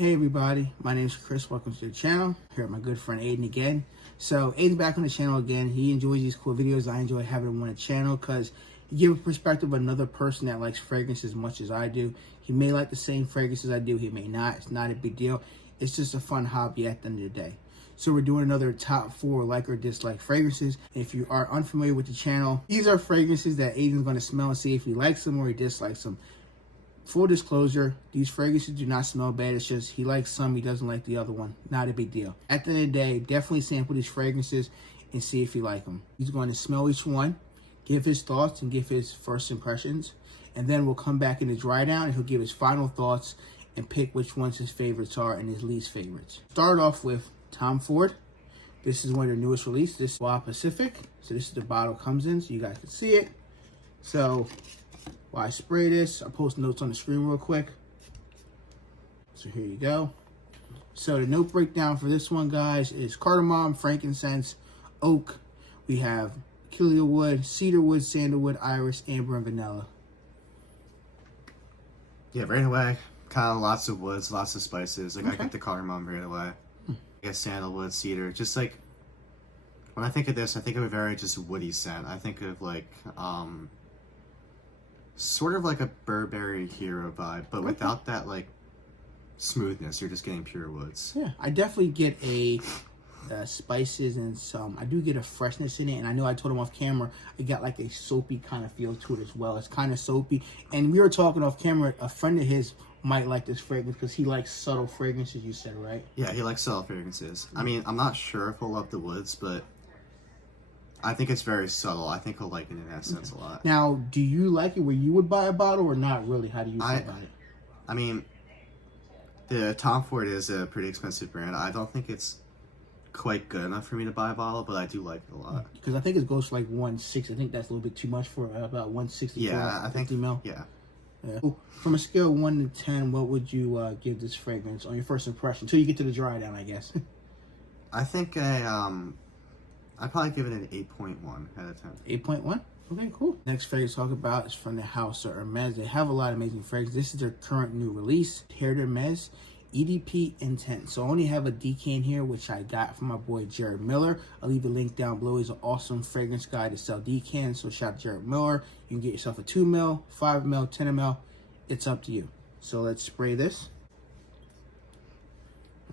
Hey everybody, my name is Chris. Welcome to the channel. Here with my good friend Aiden again. So Aiden's back on the channel again. He enjoys these cool videos. I enjoy having him on the channel because you give a perspective of another person that likes fragrance as much as I do. He may like the same fragrances I do. He may not. It's not a big deal. It's just a fun hobby at the end of the day. So we're doing another top 4 like or dislike fragrances. If you are unfamiliar with the channel, these are fragrances that Aiden's going to smell and see if he likes them or he dislikes them. Full disclosure, these fragrances do not smell bad. It's just he likes some, he doesn't like the other one. Not a big deal. At the end of the day, definitely sample these fragrances and see if you like them. He's going to smell each one, give his thoughts and give his first impressions. And then we'll come back in the dry down and he'll give his final thoughts and pick which ones his favorites are and his least favorites. Start off with Tom Ford. This is one of their newest release. This is Wild Pacific. So this is the bottle it comes in so you guys can see it. So while I spray this, I'll post notes on the screen real quick. So here you go. So the note breakdown for this one, guys, is cardamom, frankincense, oak. We have achillea wood, cedar wood, sandalwood, iris, amber, and vanilla. Yeah, right away, kind of lots of woods, lots of spices. Like, okay. I get the cardamom right away. I get sandalwood, cedar. Just like, when I think of this, I think of a very just woody scent. I think of like, sort of like a Burberry Hero vibe, but without that like smoothness. You're just getting pure woods. Yeah, I definitely get a spices and some. I do get a freshness in it, and I know I told him off camera. I got like a soapy kind of feel to it as well. It's kind of soapy, and we were talking off camera. A friend of his might like this fragrance because he likes subtle fragrances. You said, right? Yeah, he likes subtle fragrances. I mean, I'm not sure if he'll love the woods, but I think it's very subtle. I think he'll like it in that sense a lot. Now, do you like it where you would buy a bottle or not really? How do you feel about it? I mean, the Tom Ford is a pretty expensive brand. I don't think it's quite good enough for me to buy a bottle, but I do like it a lot. Because I think it goes for like 160. I think that's a little bit too much for about 160. Yeah, I think 50 mil. Yeah. From a scale of 1 to 10, what would you give this fragrance on your first impression until you get to the dry down, I guess? I think I'd probably give it an 8.1 out of 10. 8.1? Okay, cool. Next fragrance to talk about is from the house of Hermes. They have a lot of amazing fragrances. This is their current new release, Terre d'Hermes EDP Intense. So I only have a decan here, which I got from my boy Jared Miller. I'll leave the link down below. He's an awesome fragrance guy to sell decans. So shout out to Jared Miller. You can get yourself a 2 ml, 5 ml, 10 ml. It's up to you. So let's spray this.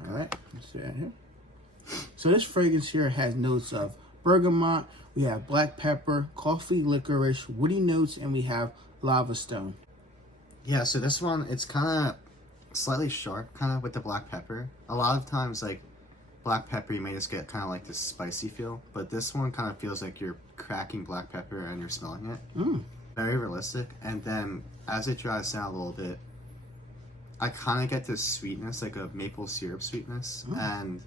All right, let's do that here. So this fragrance here has notes of bergamot, we have black pepper, coffee, licorice, woody notes, and we have lava stone. Yeah, so this one, it's kind of slightly sharp, kind of with the black pepper. A lot of times, like, black pepper, you may just get kind of like this spicy feel, but this one kind of feels like you're cracking black pepper and you're smelling it. Very realistic. And then, as it dries down a little bit, I kind of get this sweetness, like a maple syrup sweetness, and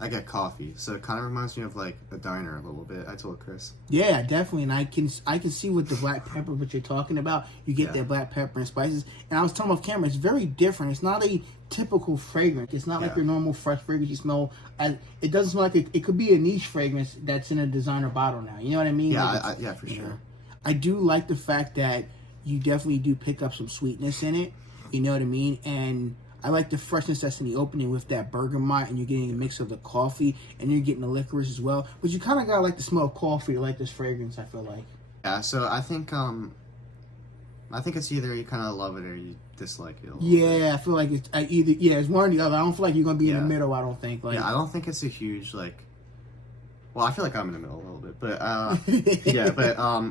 I get coffee, so it kind of reminds me of like a diner a little bit. I told Chris. Yeah, definitely, and I can see with the black pepper what you're talking about. You get that black pepper and spices. And I was telling off camera, it's very different. It's not a typical fragrance. It's not like your normal fresh fragrance you smell. It doesn't smell like it could be a niche fragrance that's in a designer bottle now. You know what I mean? Yeah, like yeah, for sure. I do like the fact that you definitely do pick up some sweetness in it. You know what I mean? And I like the freshness that's in the opening with that bergamot, and you're getting a mix of the coffee, and you're getting the licorice as well. But you kind of gotta like the smell of coffee to like this fragrance, I feel like. Yeah, so I think it's either you kind of love it or you dislike it a little bit. I feel like it's it's one or the other. I don't feel like you're gonna be in the middle. I don't think. I don't think it's a huge well, I feel like I'm in the middle a little bit, but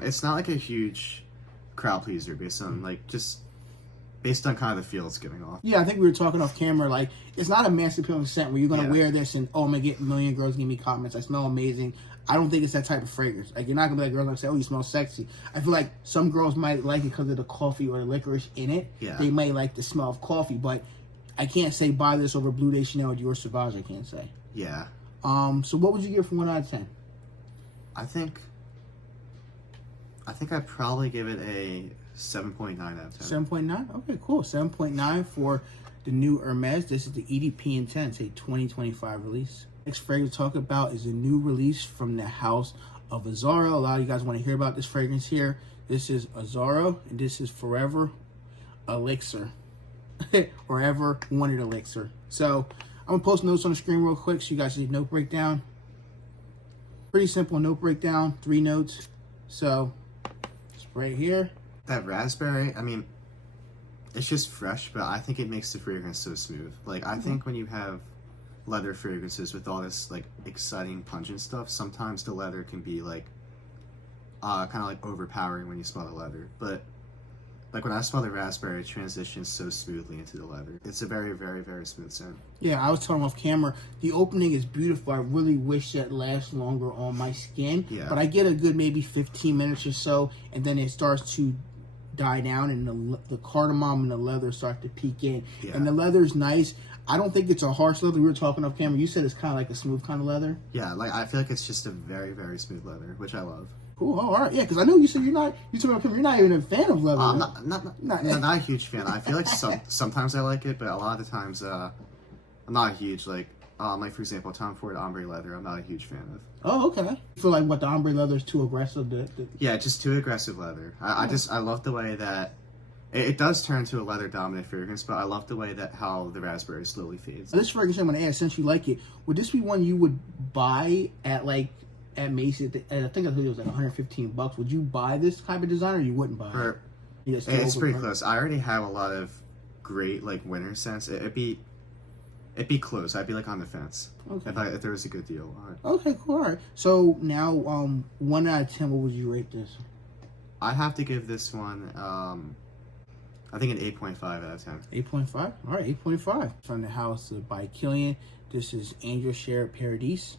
it's not like a huge crowd pleaser based on kind of the feel it's giving off. Yeah, I think we were talking off camera, like, it's not a mass appealing scent where you're going to wear this and, oh, I'm going to get a million girls give me compliments. I smell amazing. I don't think it's that type of fragrance. Like, you're not going to be like, girls like say, oh, you smell sexy. I feel like some girls might like it because of the coffee or the licorice in it. Yeah. They might like the smell of coffee, but I can't say buy this over Bleu de Chanel or Dior Sauvage, I can't say. Yeah. So what would you give from 1 out of 10? I think I'd probably give it a 7.9 out of 10. 7.9? Okay, cool. 7.9 for the new Hermes. This is the EDP Intense, a 2025 release. Next fragrance to talk about is a new release from the house of Azzaro. A lot of you guys want to hear about this fragrance here. This is Azzaro, and this is Forever Elixir. or ever wanted elixir. So I'm gonna post notes on the screen real quick so you guys see note breakdown. Pretty simple note breakdown, 3 notes. So it's right here. That raspberry, I mean, it's just fresh, but I think it makes the fragrance so smooth. Like, I think when you have leather fragrances with all this like exciting pungent stuff, sometimes the leather can be like kind of like overpowering when you smell the leather. But like when I smell the raspberry, it transitions so smoothly into the leather. It's a very, very, very smooth scent. Yeah, I was telling off camera, the opening is beautiful. I really wish that lasts longer on my skin. Yeah. But I get a good maybe 15 minutes or so, and then it starts to die down, and the cardamom and the leather start to peek in. Yeah. And the leather's nice. I don't think it's a harsh leather. We were talking off camera. You said it's kind of like a smooth kind of leather. Yeah, like I feel like it's just a very, very smooth leather, which I love. Cool. Oh, all right. Yeah, because I know you said you told me off camera, you're not even a fan of leather. I'm right? not a huge fan. I feel like sometimes I like it, but a lot of the times I'm not a huge like for example, Tom Ford ombre leather. I'm not a huge fan of. Oh, okay. You feel like what, the ombre leather is too aggressive? Yeah, just too aggressive leather. I love the way that it does turn to a leather dominant fragrance, but I love the way that how the raspberry slowly fades. This fragrance I'm going to add, since you like it, would this be one you would buy at Macy's? I think I told you it was like $115. Would you buy this type of design, or you wouldn't buy it? It's pretty close. I already have a lot of great like winter scents. It'd be close. I'd be like on the fence. Okay. If there was a good deal on it. Okay, cool. All right. So now, 1 out of 10, what would you rate this? I have to give this one, I think an 8.5 out of 10. 8.5? All right, 8.5. From the house by Kilian. This is Angel Share Paradise.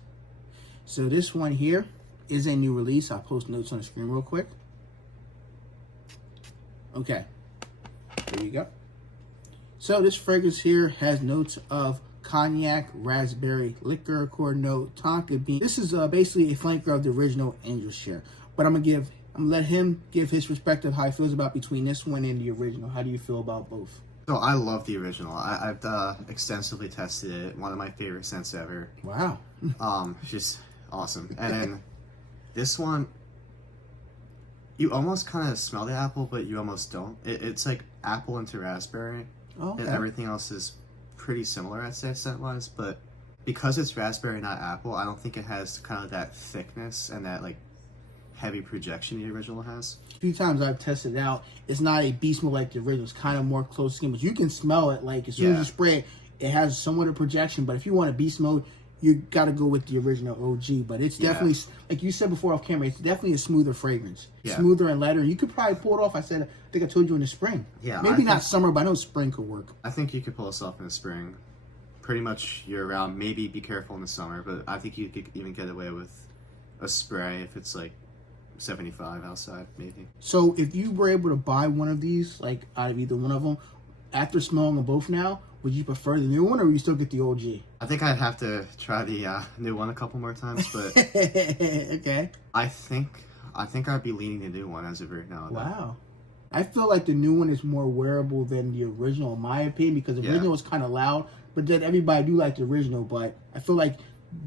So this one here is a new release. I'll post notes on the screen real quick. Okay. There you go. So this fragrance here has notes of cognac, raspberry, liqueur, cordial, tonka bean. This is basically a flanker of the original Angel Share. But I'm gonna let him give his perspective, how he feels about between this one and the original. How do you feel about both? So I love the original. I've extensively tested it. One of my favorite scents ever. Wow. Just awesome. And then this one, you almost kind of smell the apple, but you almost don't. It's like apple into raspberry. Oh, okay. And everything else is pretty similar, I'd say, scent-wise. But because it's raspberry, not apple, I don't think it has kind of that thickness and that like heavy projection the original has. A few times I've tested it out. It's not a beast mode like the original. It's kind of more close skin, but you can smell it. Like as soon as you spray it, it has somewhat of projection. But if you want a beast mode, you got to go with the original OG. But it's definitely, like you said before off camera, it's definitely a smoother fragrance. Yeah. Smoother and lighter. You could probably pull it off. I think I told you in the spring. Yeah. Maybe not summer, but I know spring could work. I think you could pull this off in the spring. Pretty much year round. Maybe be careful in the summer, but I think you could even get away with a spray if it's like 75 outside, maybe. So if you were able to buy one of these, like out of either one of them, after smelling them both now, would you prefer the new one, or would you still get the OG? I think I'd have to try the new one a couple more times, but okay. I think I'd be leaning the new one as of right now. Wow. I feel like the new one is more wearable than the original, in my opinion, because the original was kind of loud, but then everybody do like the original, but I feel like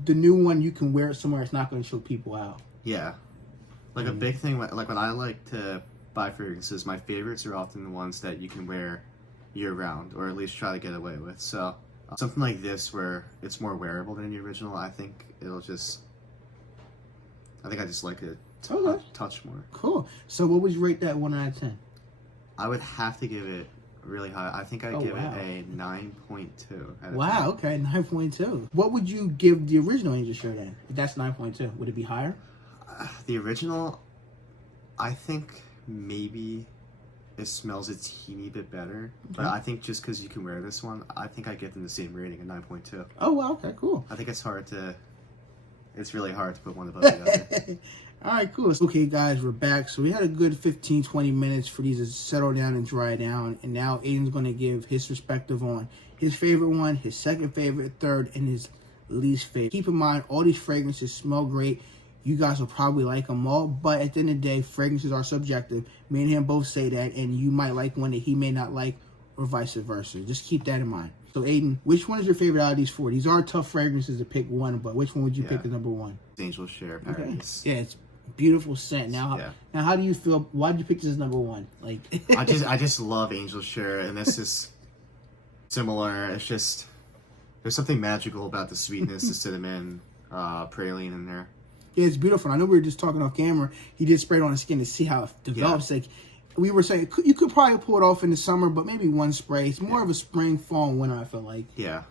the new one, you can wear it somewhere, it's not going to show people out. Yeah. Like a big thing, like when I like to buy fragrances, my favorites are often the ones that you can wear year round, or at least try to get away with. So something like this where it's more wearable than the original, I think I just like it touch more. Cool. So what would you rate that 1 out of 10? I would have to give it really high. I think I'd give it a 9.2. Wow, okay, 9.2. What would you give the original Angel Share then? If that's 9.2, would it be higher? The original, I think maybe it smells a teeny bit better. Okay. But I think just because you can wear this one, I think I give them the same rating, a 9.2. Oh, wow, okay, cool. I think it's really hard to put one above the other. All right, cool. Okay, guys, we're back. So we had a good 15, 20 minutes for these to settle down and dry down. And now Aiden's going to give his perspective on his favorite one, his second favorite, third, and his least favorite. Keep in mind, all these fragrances smell great. You guys will probably like them all. But at the end of the day, fragrances are subjective. Me and him both say that. And you might like one that he may not like, or vice versa. Just keep that in mind. So, Aiden, which one is your favorite out of these 4? These are tough fragrances to pick one, but which one would you pick as number 1? Angel Share Paradise. Okay. Yeah, it's beautiful scent. Now how do you feel? Why did you pick this as number 1? Like, I just love Angel Share, and this is similar. It's just there's something magical about the sweetness, the cinnamon, praline in there. Yeah, it's beautiful. I know we were just talking off camera. He did spray it on his skin to see how it develops. Like we were saying, you could probably pull it off in the summer, but maybe one spray. It's more of a spring, fall, and winter, I feel like. Yeah.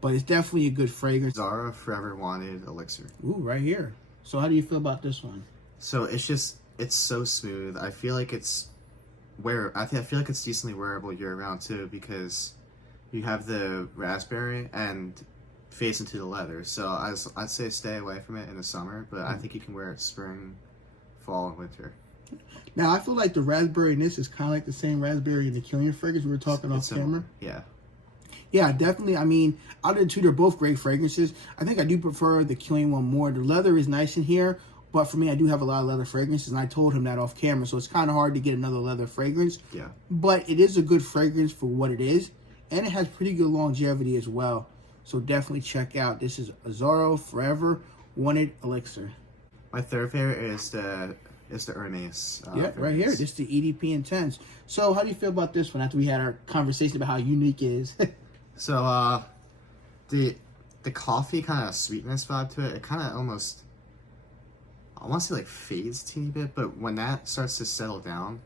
But it's definitely a good fragrance. Zara Forever Wanted Elixir. Ooh, right here. So how do you feel about this one? So it's so smooth. I feel like it's I feel like it's decently wearable year round too, because you have the raspberry and fades into the leather. So I'd say stay away from it in the summer, but I think you can wear it spring, fall, and winter. Now, I feel like the raspberry in this is kind of like the same raspberry in the Killian fragrance we were talking off camera. Yeah. Yeah, definitely. I mean, out of the two, they're both great fragrances. I think I do prefer the Killian one more. The leather is nice in here, but for me, I do have a lot of leather fragrances, and I told him that off camera, so it's kind of hard to get another leather fragrance. Yeah. But it is a good fragrance for what it is, and it has pretty good longevity as well. So definitely check out. This is Azzaro Forever Wanted Elixir. My third favorite is the Hermes. Yeah, right here. This is the EDP Intense. So how do you feel about this one after we had our conversation about how unique it is? So the coffee kind of sweetness vibe to it, it kind of almost, I want to say like fades a teeny bit, but when that starts to settle down,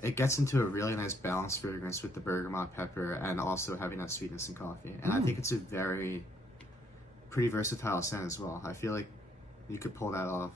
it gets into a really nice balanced fragrance with the bergamot pepper and also having that sweetness in coffee. And I think it's a pretty versatile scent as well. I feel like you could pull that off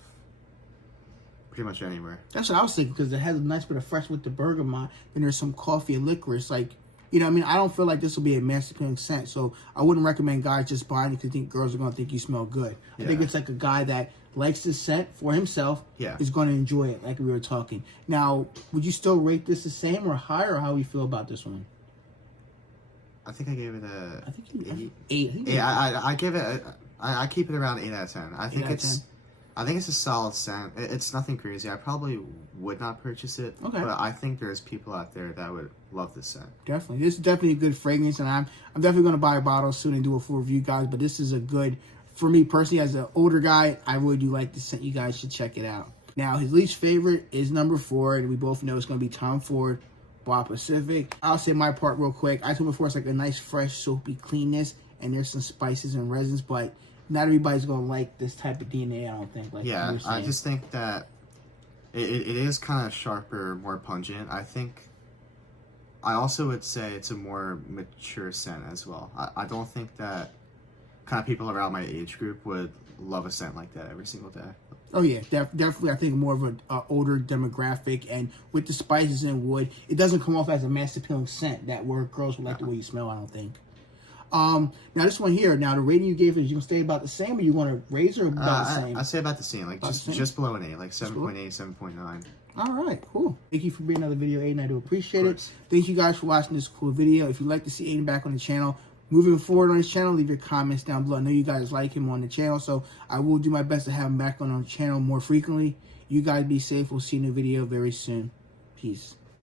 pretty much anywhere. That's what I was thinking, because it has a nice bit of fresh with the bergamot, and there's some coffee and licorice. Like, you know what I mean? I don't feel like this will be a masculine scent, so I wouldn't recommend guys just buying it because think girls are going to think you smell good. I think it's like a guy that likes this scent for himself is going to enjoy it, like we were talking. Now, would you still rate this the same or higher, or how do you feel about this one? I think I gave it a I think 8. 8. Yeah, I give it I keep it around 8 out of 10. I think it's 10. I think it's a solid scent. It's nothing crazy. I probably would not purchase it, but I think there's people out there that would love this scent. Definitely. This is definitely a good fragrance, and I'm definitely going to buy a bottle soon and do a full review, guys. But this is a good, for me personally, as an older guy, I really do like this scent. You guys should check it out. Now, his least favorite is number 4, and we both know it's going to be Tom Ford Bois Pacific. I'll say my part real quick. I told before it's like a nice, fresh, soapy cleanness, and there's some spices and resins, but not everybody's going to like this type of DNA, I don't think. Like yeah, I just think that it is kind of sharper, more pungent. I also would say it's a more mature scent as well. I don't think that kind of people around my age group would love a scent like that every single day. Oh yeah, definitely. I think more of an older demographic, and with the spices and wood, it doesn't come off as a mass appealing scent that where girls would like the way you smell, I don't think. Now this one here, now the rating you gave it, you gonna stay about the same, or you want to raise or about the same? I say about the same, like just below an 8, like 7.8, 7.9. All right, cool. Thank you for being another video, Aiden. I do appreciate it. Thank you guys for watching this cool video. If you'd like to see Aiden back on the channel, moving forward on his channel, leave your comments down below. I know you guys like him on the channel, so I will do my best to have him back on our channel more frequently. You guys be safe. We'll see you in a video very soon. Peace.